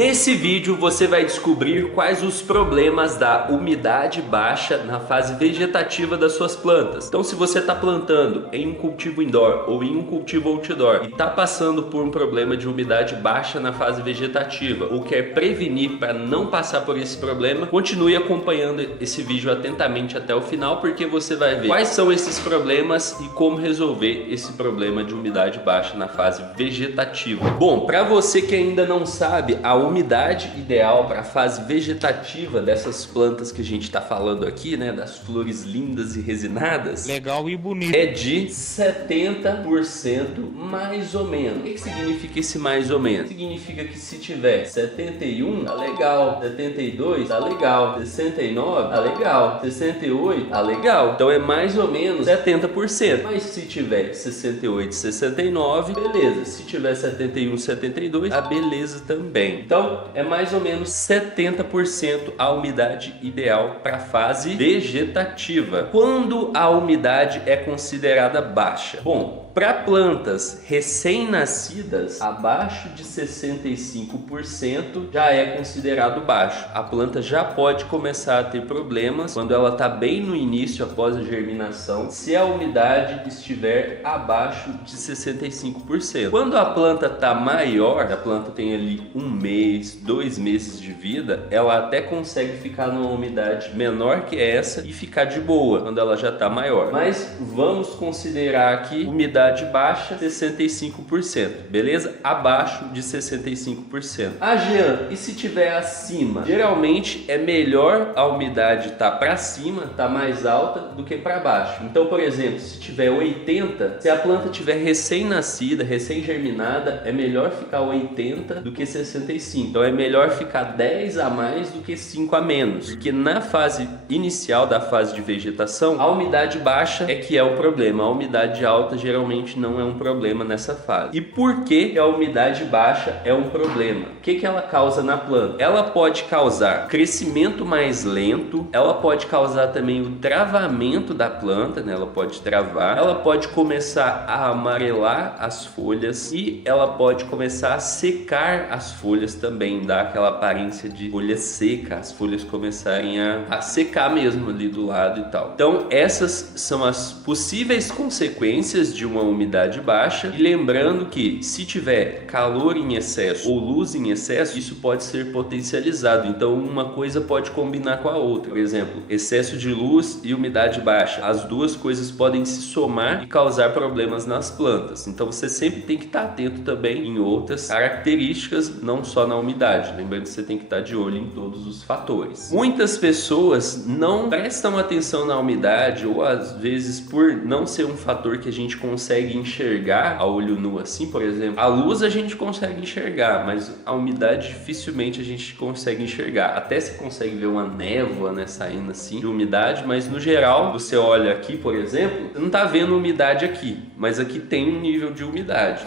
Nesse vídeo você vai descobrir quais os problemas da umidade baixa na fase vegetativa das suas plantas. Então, se você está plantando em um cultivo indoor ou em um cultivo outdoor e está passando por um problema de umidade baixa na fase vegetativa ou quer prevenir para não passar por esse problema, continue acompanhando esse vídeo atentamente até o final, porque você vai ver quais são esses problemas e como resolver esse problema de umidade baixa na fase vegetativa. Bom, para você que ainda não sabe, a umidade ideal para a fase vegetativa dessas plantas que a gente está falando aqui, né, das flores lindas e resinadas, legal e bonito, é de 70% mais ou menos. O que significa esse mais ou menos? Significa que se tiver 71, tá legal, 72, tá legal, 69, tá legal, 68, tá legal. Então é mais ou menos 70%. Mas se tiver 68, 69, beleza. Se tiver 71, 72, tá beleza também. Então é mais ou menos 70% a umidade ideal para a fase vegetativa. Quando a umidade é considerada baixa? Bom, para plantas recém-nascidas, abaixo de 65% já é considerado baixo. A planta já pode começar a ter problemas quando ela está bem no início, após a germinação, se a umidade estiver abaixo de 65%. Quando a planta está maior, a planta tem ali 1 mês, 2 meses de vida, ela até consegue ficar numa umidade menor que essa e ficar de boa quando ela já está maior. Mas vamos considerar aqui umidade baixa, 65%, beleza? Abaixo de 65%. Ah, Jean, e se tiver acima? Geralmente é melhor a umidade estar para cima, tá mais alta do que para baixo. Então, por exemplo, se tiver 80, se a planta tiver recém-nascida, recém-germinada, é melhor ficar 80 do que 65. Então é melhor ficar 10 a mais do que 5 a menos, porque na fase inicial da fase de vegetação, a umidade baixa é que é o problema. A umidade alta geralmente não é um problema nessa fase. E por que a umidade baixa é um problema? O que ela causa na planta? Ela pode causar crescimento mais lento, ela pode causar também o travamento da planta, né? Ela pode travar, ela pode começar a amarelar as folhas e ela pode começar a secar as folhas também, dar aquela aparência de folha seca, as folhas começarem a secar mesmo ali do lado e tal. Então essas são as possíveis consequências de uma umidade baixa, e lembrando que se tiver calor em excesso ou luz em excesso, isso pode ser potencializado. Então uma coisa pode combinar com a outra. Por exemplo, excesso de luz e umidade baixa, as duas coisas podem se somar e causar problemas nas plantas. Então você sempre tem que estar atento também em outras características, não só na umidade. Lembrando que você tem que estar de olho em todos os fatores. Muitas pessoas não prestam atenção na umidade, ou às vezes por não ser um fator que a gente consegue enxergar a olho nu assim, por exemplo, a luz a gente consegue enxergar, mas a umidade dificilmente a gente consegue enxergar. Até se consegue ver uma névoa, né, saindo assim de umidade, mas no geral, você olha aqui, por exemplo, você não tá vendo umidade aqui, mas aqui tem um nível de umidade.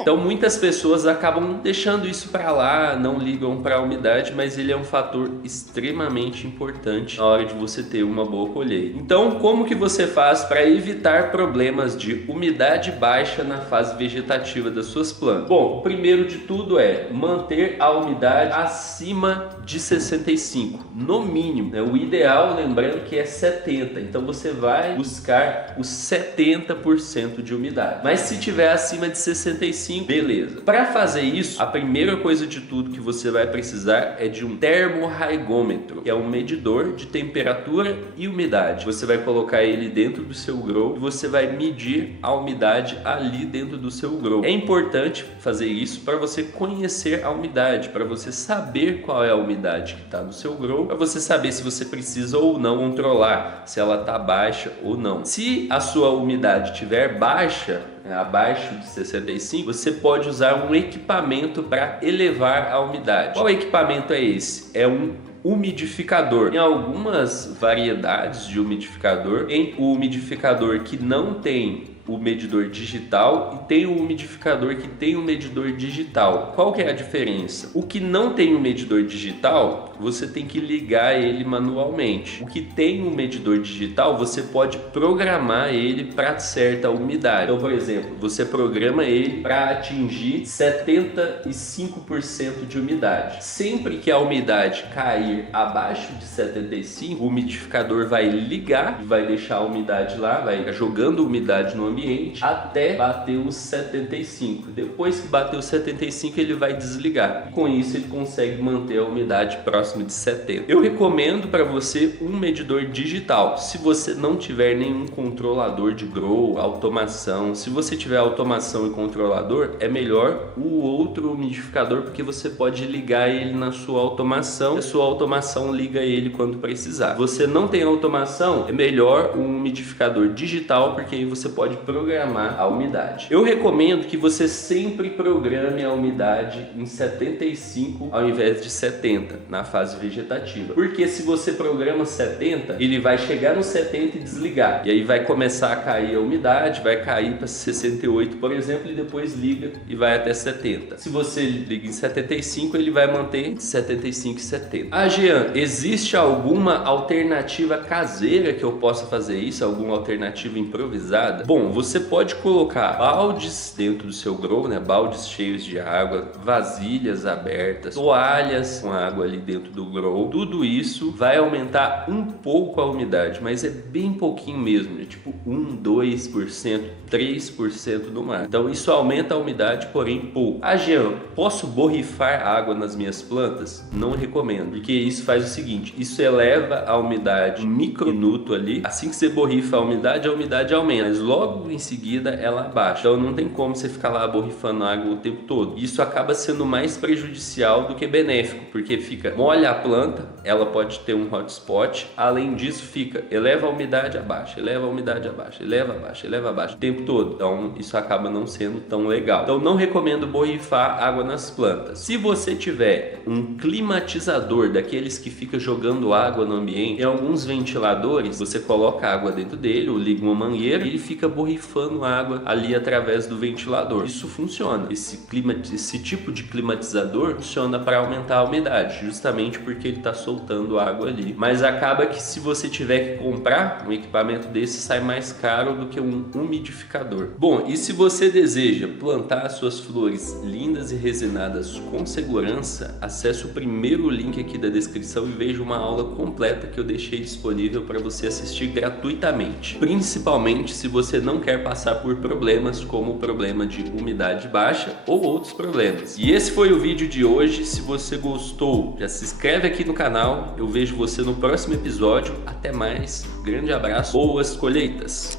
Então muitas pessoas acabam deixando isso para lá, não ligam para a umidade, mas ele é um fator extremamente importante na hora de você ter uma boa colheita. Então, como que você faz para evitar problemas de umidade baixa na fase vegetativa das suas plantas? Bom, o primeiro de tudo é manter a umidade acima de 65, no mínimo, né? O ideal, lembrando que é 70, então você vai buscar os 70% de umidade. Mas se tiver acima de 65, beleza. Para fazer isso, a primeira coisa de tudo que você vai precisar é de um termorraigômetro, que é um medidor de temperatura e umidade. Você vai colocar ele dentro do seu grow e você vai medir a umidade ali dentro do seu grow. É importante fazer isso para você conhecer a umidade, para você saber qual é a umidade que está no seu grow, para você saber se você precisa ou não controlar, se ela está baixa ou não. Se a sua umidade estiver baixa, abaixo de 65, você pode usar um equipamento para elevar a umidade. Qual equipamento é esse? É um umidificador. Tem algumas variedades de umidificador. Tem o umidificador que não tem o medidor digital e tem o umidificador que tem o medidor digital. Qual que é a diferença? O que não tem o medidor digital, você tem que ligar ele manualmente. O que tem o medidor digital, você pode programar ele para certa umidade. Então, por exemplo, você programa ele para atingir 75% de umidade. Sempre que a umidade cair abaixo de 75, o umidificador vai ligar e vai deixar a umidade lá, vai jogando umidade no ambiente até bater os 75. Depois que bater os 75, ele vai desligar. E com isso ele consegue manter a umidade próxima de 70. Eu recomendo para você um medidor digital. Se você não tiver nenhum controlador de grow, automação, se você tiver automação e controlador, é melhor o outro umidificador, porque você pode ligar ele na sua automação e a sua automação liga ele quando precisar. Você não tem automação, é melhor um umidificador digital, porque aí você pode programar a umidade. Eu recomendo que você sempre programe a umidade em 75 ao invés de 70 na fase vegetativa, porque se você programa 70, ele vai chegar no 70 e desligar, e aí vai começar a cair a umidade, vai cair para 68, por exemplo, e depois liga e vai até 70. Se você liga em 75, ele vai manter entre 75 e 70. Ah, Jean, existe alguma alternativa caseira que eu possa fazer isso? Alguma alternativa improvisada? Bom, você pode colocar baldes dentro do seu grow, né? Baldes cheios de água, vasilhas abertas, toalhas com água ali dentro do grow. Tudo isso vai aumentar um pouco a umidade, mas é bem pouquinho mesmo, é tipo 1, 2%, 3% no máximo. Então isso aumenta a umidade, porém pouco. Ah, Jean, posso borrifar água nas minhas plantas? Não recomendo, porque isso faz o seguinte, isso eleva a umidade um microminuto ali. Assim que você borrifa a umidade aumenta, mas logo em seguida ela abaixa. Então não tem como você ficar lá borrifando água o tempo todo. Isso acaba sendo mais prejudicial do que benéfico, porque molha a planta, ela pode ter um hotspot. Além disso, eleva a umidade abaixo, eleva a umidade abaixo, eleva abaixo o tempo todo. Então isso acaba não sendo tão legal. Então não recomendo borrifar água nas plantas. Se você tiver um climatizador daqueles que fica jogando água no ambiente, tem alguns ventiladores, você coloca água dentro dele ou liga uma mangueira e ele fica borrifando água ali através do ventilador. Isso funciona. Esse tipo de climatizador funciona para aumentar a umidade, justamente porque ele está soltando água ali. Mas acaba que se você tiver que comprar um equipamento desse, sai mais caro do que um umidificador. Bom, e se você deseja plantar suas flores lindas e resinadas com segurança, acesse o primeiro link aqui da descrição e veja uma aula completa que eu deixei disponível para você assistir gratuitamente. Principalmente se você não quer passar por problemas como o problema de umidade baixa ou outros problemas. E esse foi o vídeo de hoje. Se você gostou, já se inscreve aqui no canal. Eu vejo você no próximo episódio. Até mais. Grande abraço. Boas colheitas.